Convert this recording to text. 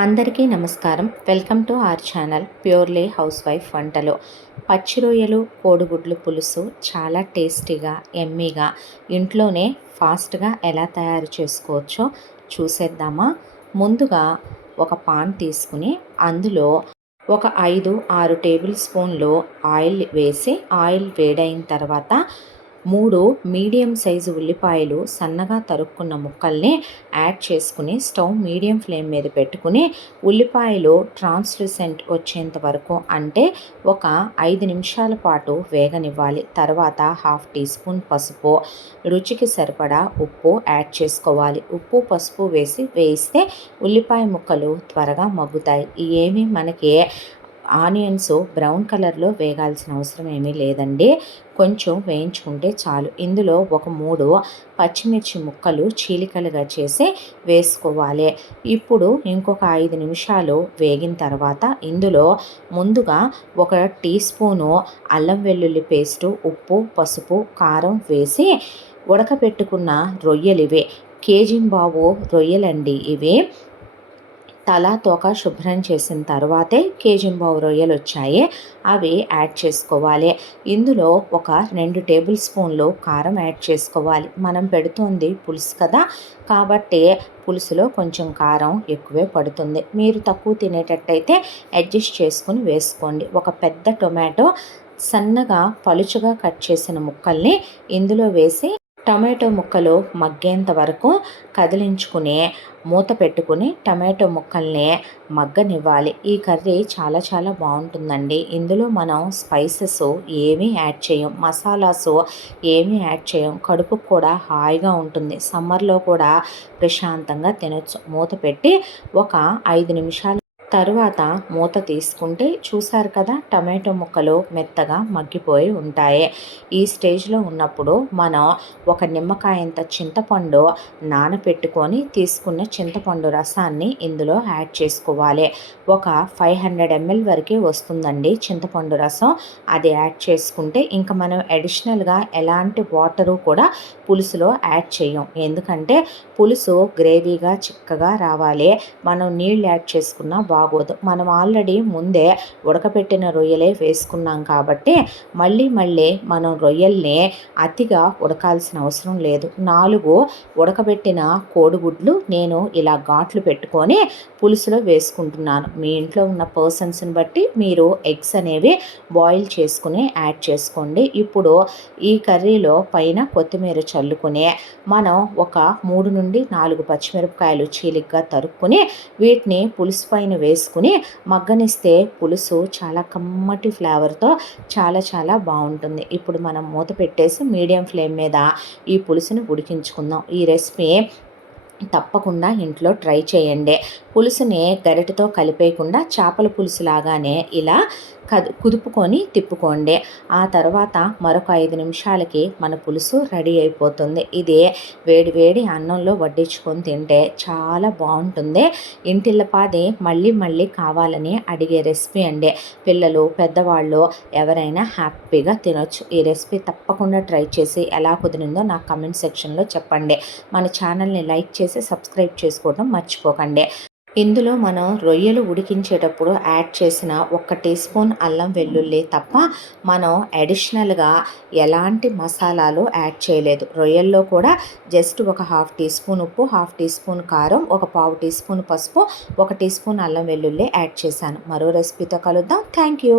అందరికీ నమస్కారం. Welcome to our channel purely house wife వంటలు. పచ్చి రొయ్యలు, కోడిగుడ్లు పులుసు చాలా టేస్టీగా, ఎమ్మీగా ఇంట్లోనే ఫాస్ట్గా ఎలా తయారు చేసుకోవచ్చో చూసేద్దామా. ముందుగా ఒక పాన్ తీసుకుని అందులో ఒక 5-6 టేబుల్ స్పూన్లు ఆయిల్ వేసి, ఆయిల్ వేడైన తర్వాత 3 మీడియం సైజు ఉల్లిపాయలు సన్నగా తరుక్కున్న ముక్కల్ని యాడ్ చేసుకుని స్టవ్ మీడియం ఫ్లేమ్ మీద పెట్టుకుని ఉల్లిపాయలు ట్రాన్స్లూసెంట్ వచ్చేంత వరకు, అంటే ఒక 5 నిమిషాల పాటు వేగనివ్వాలి. తర్వాత 1/2 టీ స్పూన్ పసుపు, రుచికి సరిపడా ఉప్పు యాడ్ చేసుకోవాలి. ఉప్పు పసుపు వేసి వేయిస్తే ఉల్లిపాయ ముక్కలు త్వరగా మగ్గుతాయి. ఏమి మనకి ఆనియన్స్ బ్రౌన్ కలర్లో వేగాల్సిన అవసరం ఏమీ లేదండి, కొంచెం వేయించుకుంటే చాలు. ఇందులో ఒక 3 పచ్చిమిర్చి ముక్కలు చీలికలుగా చేసి వేసుకోవాలి. ఇప్పుడు ఇంకొక 5 నిమిషాలు వేగిన తర్వాత ఇందులో ముందుగా 1 టీ స్పూను అల్లం వెల్లుల్లి పేస్టు, ఉప్పు పసుపు కారం వేసి ఉడకపెట్టుకున్న రొయ్యలు ఇవే, కేజీంబావు రొయ్యలండి ఇవి. తల తోక శుభ్రం చేసిన తర్వాతే కేజీంబావు రొయ్యలు వచ్చాయి, అవి యాడ్ చేసుకోవాలి. ఇందులో ఒక 2 టేబుల్ స్పూన్లు కారం యాడ్ చేసుకోవాలి. మనం పెడుతుంది పులుసు కదా, కాబట్టి పులుసులో కొంచెం కారం ఎక్కువే పడుతుంది. మీరు తక్కువ తినేటట్టయితే అడ్జస్ట్ చేసుకుని వేసుకోండి. ఒక పెద్ద టొమాటో సన్నగా పలుచగా కట్ చేసిన ముక్కల్ని ఇందులో వేసి టమాటో ముక్కలు మగ్గేంత వరకు కదిలించుకుని మూత పెట్టుకుని టమాటో ముక్కల్ని మగ్గనివ్వాలి. ఈ కర్రీ చాలా చాలా బాగుంటుందండి. ఇందులో మనం స్పైసెస్ ఏమీ యాడ్ చేయం, మసాలాస్ ఏమీ యాడ్ చేయం. కడుపుకు కూడా హాయిగా ఉంటుంది. సమ్మర్లో కూడా ప్రశాంతంగా తినొచ్చు. మూత పెట్టి ఒక 5 నిమిషాలు తరువాత మూత తీసుకుంటే చూసారు కదా, టమాటో ముక్కలు మెత్తగా మగ్గిపోయి ఉంటాయి. ఈ స్టేజ్లో ఉన్నప్పుడు మనం ఒక నిమ్మకాయంత చింతపండు నానపెట్టుకొని తీసుకున్న చింతపండు రసాన్ని ఇందులో యాడ్ చేసుకోవాలి. ఒక 500 ml వరకే వస్తుందండి చింతపండు రసం. అది యాడ్ చేసుకుంటే ఇంకా మనం అడిషనల్గా ఎలాంటి వాటరు కూడా పులుసులో యాడ్ చేయం. ఎందుకంటే పులుసు గ్రేవీగా చిక్కగా రావాలి. మనం నీళ్ళు యాడ్ చేసుకున్నా బాగోదు. మనం ఆల్రెడీ ముందే ఉడకపెట్టిన రొయ్యలే వేసుకున్నాం కాబట్టి మళ్ళీ మనం రొయ్యల్ని అతిగా ఉడకాల్సిన అవసరం లేదు. 4 ఉడకబెట్టిన కోడిగుడ్లు నేను ఇలా ఘాట్లు పెట్టుకొని పులుసులో వేసుకుంటున్నాను. మీ ఇంట్లో ఉన్న పర్సన్స్ని బట్టి మీరు ఎగ్స్ అనేవి బాయిల్ చేసుకుని యాడ్ చేసుకోండి. ఇప్పుడు ఈ కర్రీలో పైన కొత్తిమీర చల్లుకుని మనం ఒక 3 నుండి 4 పచ్చిమిరపకాయలు చీలికగా తరుక్కుని వీటిని పులుసు పైన వేసుకుని మగ్గనిస్తే పులుసు చాలా కమ్మటి ఫ్లేవర్తో చాలా చాలా బాగుంటుంది. ఇప్పుడు మనం మూత పెట్టేసి మీడియం ఫ్లేమ్ మీద ఈ పులుసుని ఉడికించుకుందాం. ఈ రెసిపీ తప్పకుండా ఇంట్లో ట్రై చేయండి. పులుసుని గరిటెతో కలిపేయకుండా చేపల పులుసు లాగానే ఇలా కుదుపుకొని తిప్పుకోండి. ఆ తర్వాత మరొక 5 నిమిషాలకి మన పులుసు రెడీ అయిపోతుంది. ఇది వేడి వేడి అన్నంలో వడ్డించుకొని తింటే చాలా బాగుంటుంది. ఇంటిల్లపాది మళ్ళీ కావాలని అడిగే రెసిపీ అండి. పిల్లలు పెద్దవాళ్ళు ఎవరైనా హ్యాపీగా తినొచ్చు. ఈ రెసిపీ తప్పకుండా ట్రై చేసి ఎలా కుదిరిందో నాకు కమెంట్ సెక్షన్లో చెప్పండి. మన ఛానల్ని లైక్ చేసి సబ్స్క్రైబ్ చేసుకోవడం మర్చిపోకండి. ఇందులో మనం రొయ్యలు ఉడికించేటప్పుడు యాడ్ చేసిన 1 టీ స్పూన్ అల్లం వెల్లుల్లి తప్ప మనం అడిషనల్గా ఎలాంటి మసాలాలు యాడ్ చేయలేదు. రొయ్యల్లో కూడా జస్ట్ ఒక 1/2 టీ స్పూన్ ఉప్పు, 1/2 టీ స్పూన్ కారం, ఒక 1/4 టీ స్పూన్ పసుపు, 1 టీ స్పూన్ అల్లం వెల్లుల్లి యాడ్ చేశాను. మరో రెసిపీతో కలుద్దాం. Thank you.